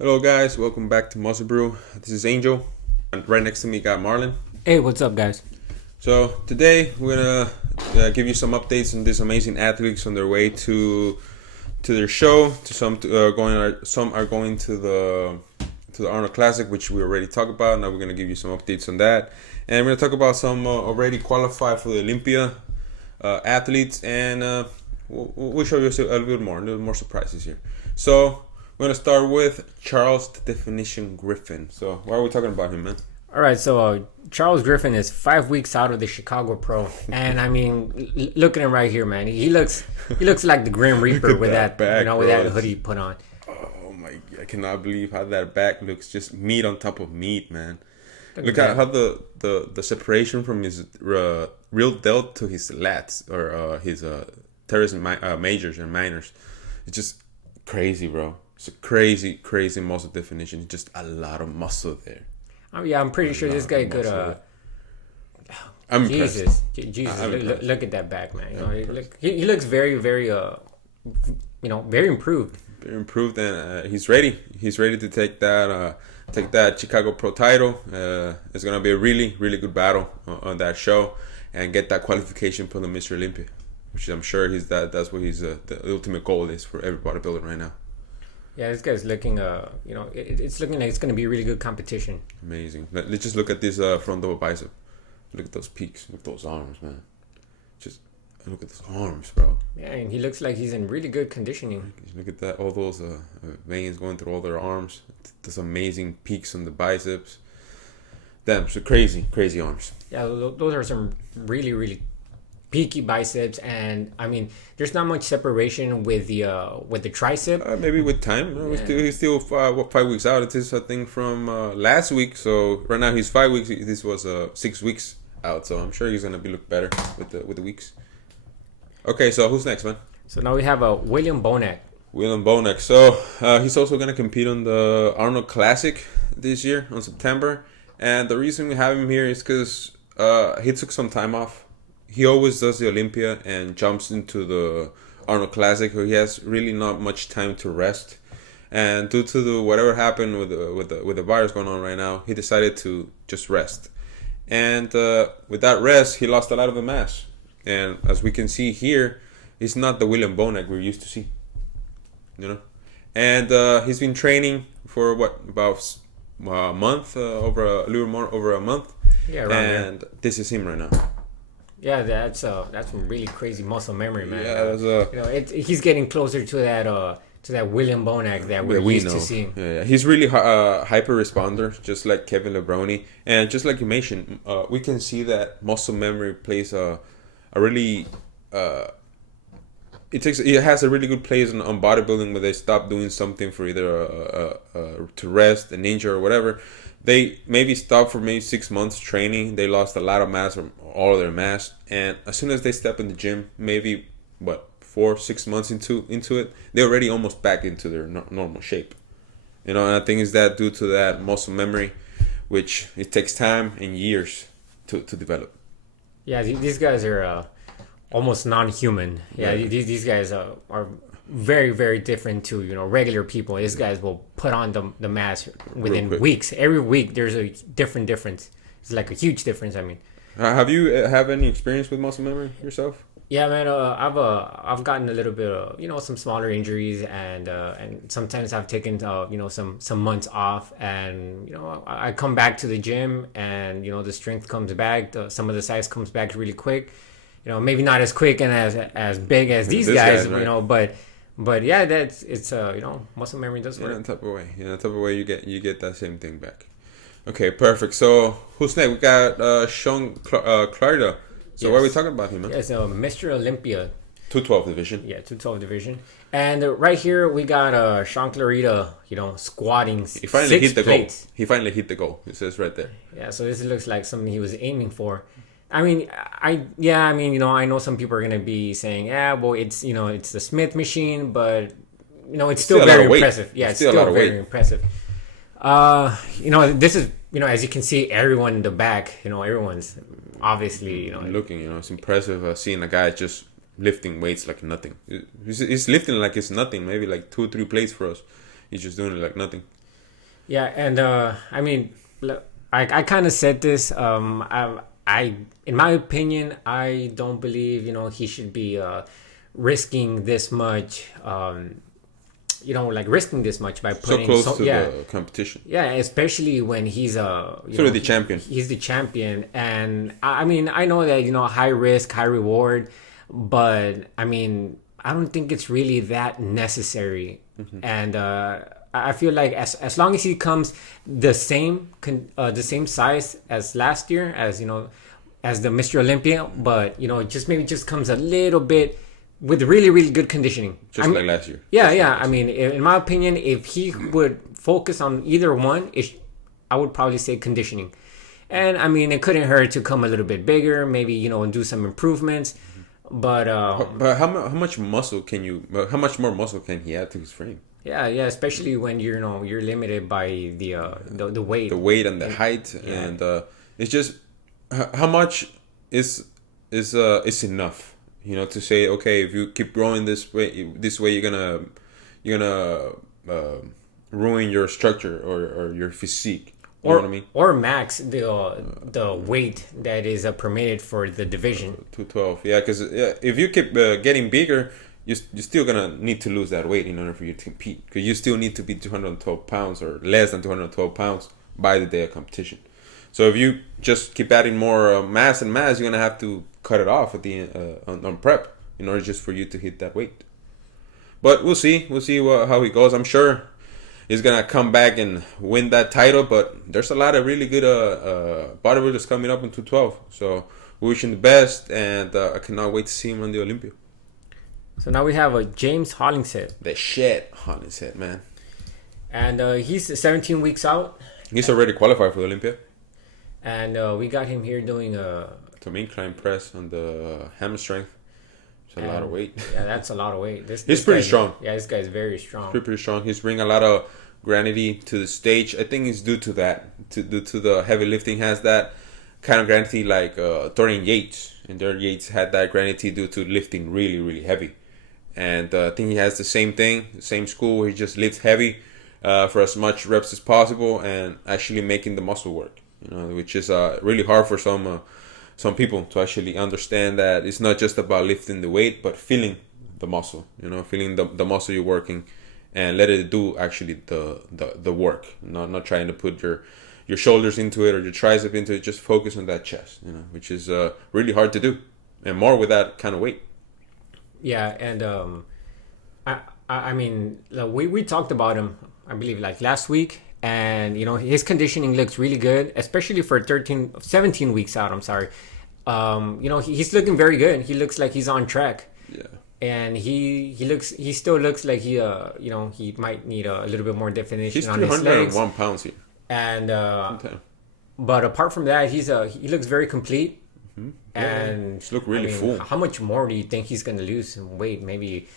Hello guys, welcome back to Muscle Brew. This is Angel, and right next to me got Marlon. Hey, what's up, guys? So today we're gonna give you some updates on these amazing athletes on their way to their show. Some are going to the Arnold Classic, which we already talked about. Now we're gonna give you some updates on that, and we're gonna talk about some already qualified for the Olympia athletes, and we'll show you a little more surprises here. So we're gonna start with Charles the Definition Griffin. So why are we talking about him, man? All right, so Charles Griffin is 5 weeks out of the Chicago Pro, and I mean, look at him right here, man. He looks like the Grim Reaper with that back, with bro. that hoodie put on. Oh my! I cannot believe how that back looks. Just meat on top of meat, man. Look at at how the separation from his real delt to his lats or his teres majors and minors. It's just crazy, bro. It's a crazy muscle definition. Just a lot of muscle there. Yeah, I'm pretty sure this guy could. I'm Jesus, impressed. look at that back, man. You know, he looks very, very, very improved. Very improved, and he's ready. He's ready to take that Chicago Pro title. It's gonna be a really good battle on that show, and get that qualification for the Mr. Olympia, which I'm sure that's what the ultimate goal is for every bodybuilder right now. Yeah, this guy's looking. It's looking like it's gonna be a really good competition. Amazing. Let's just look at this front double bicep. Look at those peaks. Look at those arms, man. Just look at those arms, bro. Yeah, and he looks like he's in really good conditioning. Look at that. All those veins going through all their arms. Those amazing peaks on the biceps. Damn, so crazy arms. Yeah, those are some really peaky biceps, and I mean, there's not much separation with the tricep. Maybe with time. He's still 5 weeks out. It is, I think, from last week. So right now he's 5 weeks. This was 6 weeks out. So I'm sure he's gonna look better with the weeks. Okay, so who's next, man? So now we have William Bonac. William Bonac. So he's also gonna compete on the Arnold Classic this year on September. And the reason we have him here is because he took some time off. He always does the Olympia and jumps into the Arnold Classic, where he has really not much time to rest. And due to whatever happened with the virus going on right now, he decided to just rest. And with that rest, he lost a lot of the mass. And as we can see here, it's not the William Bonac we're used to see. You know, and he's been training for about a month, a little more over a month. Yeah, around and there. This is him right now. Yeah, that's some really crazy muscle memory, man. Yeah, he's getting closer to that William Bonac that we're used to seeing. Yeah, he's really hyper responder, just like Kevin Lebroni, and just like you mentioned, we can see that muscle memory plays a really it has a really good place on bodybuilding, where they stop doing something for either to rest, an injury, or whatever. They maybe stopped for maybe 6 months training. They lost a lot of mass, or all of their mass, and as soon as they step in the gym, maybe 4-6 months into it, they're already almost back into their normal shape. You know, and I think it's that due to that muscle memory, which it takes time and years to develop. Yeah, these guys are almost non-human. Yeah, Right. these guys are very different to regular people. These guys will put on the mass within weeks. Every week there's a different difference. It's like a huge difference. I mean, have you have any experience with muscle memory yourself? yeah, man. I've gotten a little bit of some smaller injuries, and sometimes I've taken some months off, and I come back to the gym, and the strength comes back, some of the size comes back really quick. Maybe not as quick and as big as these guys, right? But yeah, it's muscle memory does work. In a type of way, you get that same thing back. Okay, perfect. So who's next? We got Shaun Clarida. So what are we talking about him, man? Yeah, so Mr. Olympia. 212 division. Yeah, 212 division. And right here we got Shaun Clarida, squatting. He finally hit the plates. goal. He finally hit the goal. It says right there. Yeah, so this looks like something he was aiming for. I mean, I know some people are gonna be saying, well, it's the Smith machine, but it's still very impressive. Yeah, it's still very impressive. This is as you can see, everyone in the back, everyone's obviously looking. It's impressive seeing a guy just lifting weights like nothing. He's lifting like it's nothing. Maybe like 2 or 3 plates for us. He's just doing it like nothing. Yeah, and I mean, I kind of said this. I, in my opinion, I don't believe he should be risking this much. Like risking this much by So putting close to the competition. yeah, especially when he's The champion. He's the champion, and I mean, I know that high risk, high reward, but I mean, I don't think it's really that necessary. And I feel like as long as he comes the same size as last year, as the Mr. Olympia, but just comes a little bit with really, really good conditioning. Like last year. Yeah, yeah. I mean, in my opinion, if he would focus on either one, I would probably say conditioning. And I mean, it couldn't hurt to come a little bit bigger, maybe, and do some improvements. But how much muscle can you? How much more muscle can he add to his frame? Yeah, especially when you're limited by the weight, and the height, and it's just how much is enough. To say, okay, if you keep growing this way, you're gonna ruin your structure or your physique. You know what I mean? Or max the weight that is permitted for the division. 212, yeah, because if you keep getting bigger, you're still gonna need to lose that weight in order for you to compete. Because you still need to be 212 pounds or less than 212 pounds by the day of competition. So if you just keep adding more mass, you're gonna have to cut it off at the on prep in order just for you to hit that weight. But we'll see how he goes. I'm sure he's gonna come back and win that title. But there's a lot of really good bodybuilders coming up in 212. So we wish him the best, and I cannot wait to see him on the Olympia. So now we have a James Hollingshead. The shit Hollingshead, man. And he's 17 weeks out. He's already qualified for the Olympia. And we got him here doing some incline press on the hammer strength. It's a lot of weight. Yeah, that's a lot of weight. He's pretty strong. Yeah, this guy's very strong. Pretty strong. He's bringing a lot of gravity to the stage. I think it's due to that. Due to the heavy lifting has that kind of gravity like Dorian Yates. And Dorian Yates had that gravity due to lifting really, really heavy. And I think he has the same thing, the same school where he just lifts heavy for as much reps as possible and actually making the muscle work. Which is really hard for some people to actually understand that it's not just about lifting the weight, but feeling the muscle. Feeling the muscle you're working, and let it do actually the work. Not trying to put your shoulders into it or your tricep into it. Just focus on that chest. Which is really hard to do, and more with that kind of weight. Yeah, and I mean, we talked about him, I believe, like last week. And, his conditioning looks really good, especially for 17 weeks out. I'm sorry. He's looking very good. He looks like he's on track. Yeah. And he still looks like he might need a little bit more definition on his legs. He's 301 pounds here. And, but apart from that, he looks very complete. Mm-hmm. And he looks really full. How much more do you think he's going to lose in weight? Maybe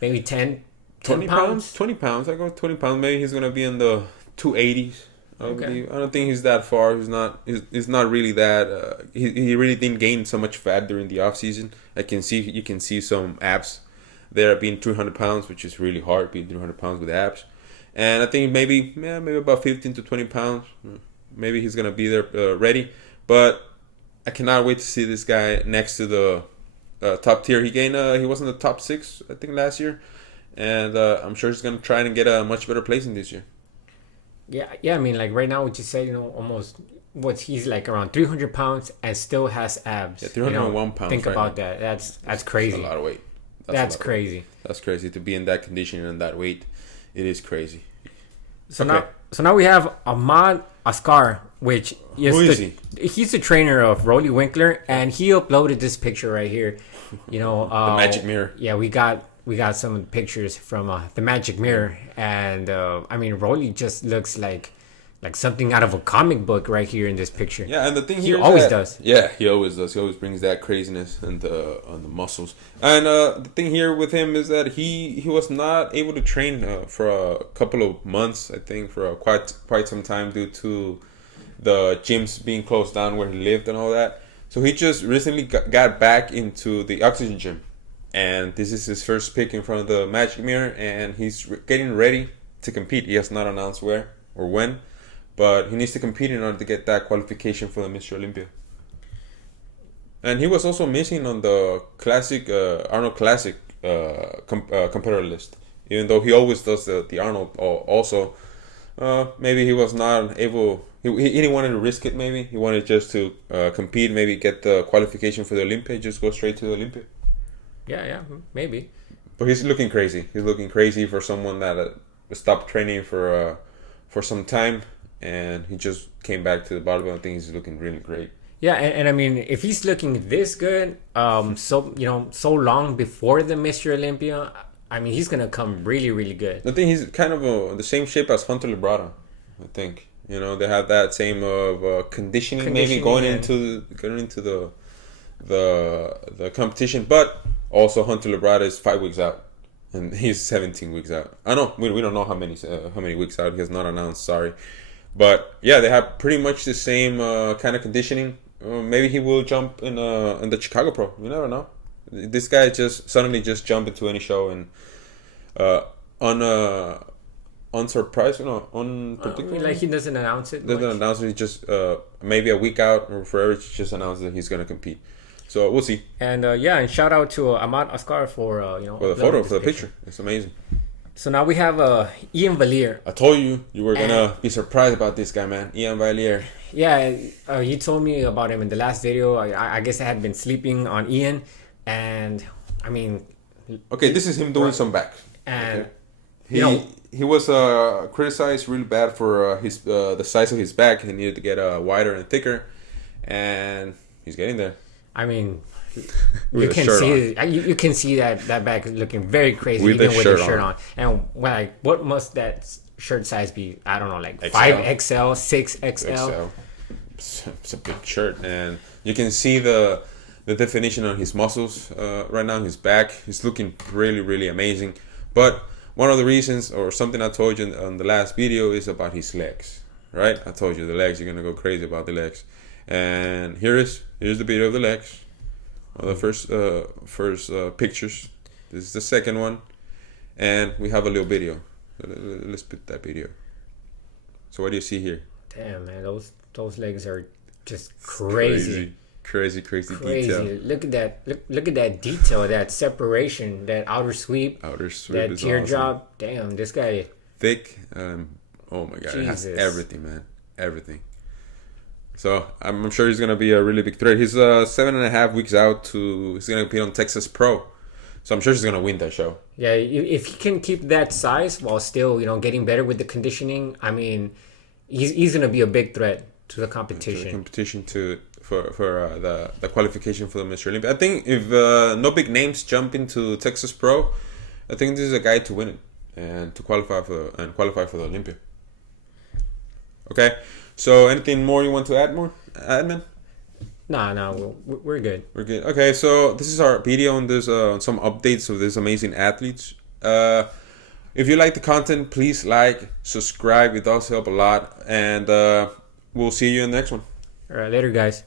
10 20 pounds? 20 pounds. I go 20 pounds. Maybe he's going to be in the 280s. I don't think he's that far. He's not really that. He really didn't gain so much fat during the off season. You can see some abs there being 300 pounds, which is really hard being 300 pounds with abs. And I think maybe about 15 to 20 pounds. Maybe he's gonna be there ready. But I cannot wait to see this guy next to the top tier. He was in the top 6 I think last year, and I'm sure he's gonna try and get a much better placing this year. Yeah. I mean, like right now, what you say, almost he's like around 300 pounds and still has abs. Yeah, 301 pounds. Think about that. That's crazy. That's a lot of weight. That's crazy. That's crazy to be in that condition and that weight. It is crazy. So now we have Ahmad Askar, which who is he? He's the trainer of Roelly Winklaar, and he uploaded this picture right here. The magic mirror. Yeah, we got some pictures from the magic mirror, and I mean, Roelly just looks like something out of a comic book right here in this picture. Yeah, and the thing he always does. Yeah, he always does. He always brings that craziness and on the muscles. And the thing here with him is that he was not able to train for a couple of months. I think for quite some time due to the gyms being closed down where he lived and all that. So he just recently got back into the oxygen gym, and this is his first pick in front of the magic mirror, and he's getting ready to compete. He has not announced where. or when, but he needs to compete in order to get that qualification for the Mr. Olympia. And he was also missing on the classic Arnold Classic competitor list, even though he always does the Arnold also. Maybe he was not able. He didn't want to risk it. Maybe he wanted just to compete. Maybe get the qualification for the Olympia. Just go straight to the Olympia. Yeah, maybe. But he's looking crazy. He's looking crazy for someone that stopped training for some time, and he just came back to the bodybuilding. I think he's looking really great. Yeah, and I mean, if he's looking this good, so long before the Mr. Olympia, I mean, he's gonna come really, really good. I think he's kind of the same shape as Hunter Librata. I think they have that same of conditioning maybe going into the competition, but also Hunter Librata is 5 weeks out, and he's 17 weeks out. I know we don't know how many weeks out. He has not announced. Sorry, but yeah, they have pretty much the same kind of conditioning. Maybe he will jump in the Chicago Pro. You never know. This guy just suddenly jump into any show and unsurprised, unpredictable. Like he doesn't announce it. Doesn't announce it. He just maybe a week out or forever just announced that he's gonna compete. So we'll see. And and shout out to Ahmad Askar for for the photo, for the picture. It's amazing. So now we have Iain Valliere. I told you were gonna be surprised about this guy, man. Iain Valliere. Yeah, you told me about him in the last video. I guess I had been sleeping on Iain, and I mean. Okay, this is him doing some back. And he was criticized really bad for his the size of his back. He needed to get wider and thicker, and he's getting there. I mean, you can see that back looking very crazy with even with the shirt on. And what must that shirt size be? I don't know, like XL. 5XL, 6XL. It's a big shirt, and you can see the definition on his muscles right now. His back, he's looking really, really amazing. But one of the reasons, or something I told you on the last video, is about his legs. Right? I told you the legs. You're gonna go crazy about the legs. And here's the video of the legs. One of the first pictures. This is the second one, and we have a little video. Let's put that video. So what do you see here? Damn, man, those legs are just crazy. Crazy detail. Look at that! Look at that detail, that separation, that outer sweep, that teardrop. Awesome. Damn, this guy thick. Oh my god, it has everything, man, everything. So I'm sure he's gonna be a really big threat. He's 7.5 weeks out he's gonna compete on Texas Pro, so I'm sure he's gonna win that show. Yeah, if he can keep that size while still getting better with the conditioning, I mean, he's gonna be a big threat to the competition. For the qualification for the Mr. Olympia. I think if no big names jump into Texas Pro, I think this is a guy to win it and to qualify for the Olympia. Okay, so anything more you want to add, man? No, we're good. We're good. Okay, so this is our video on this some updates of these amazing athletes. If you like the content, please like, subscribe. It does help a lot, and we'll see you in the next one. All right, later, guys.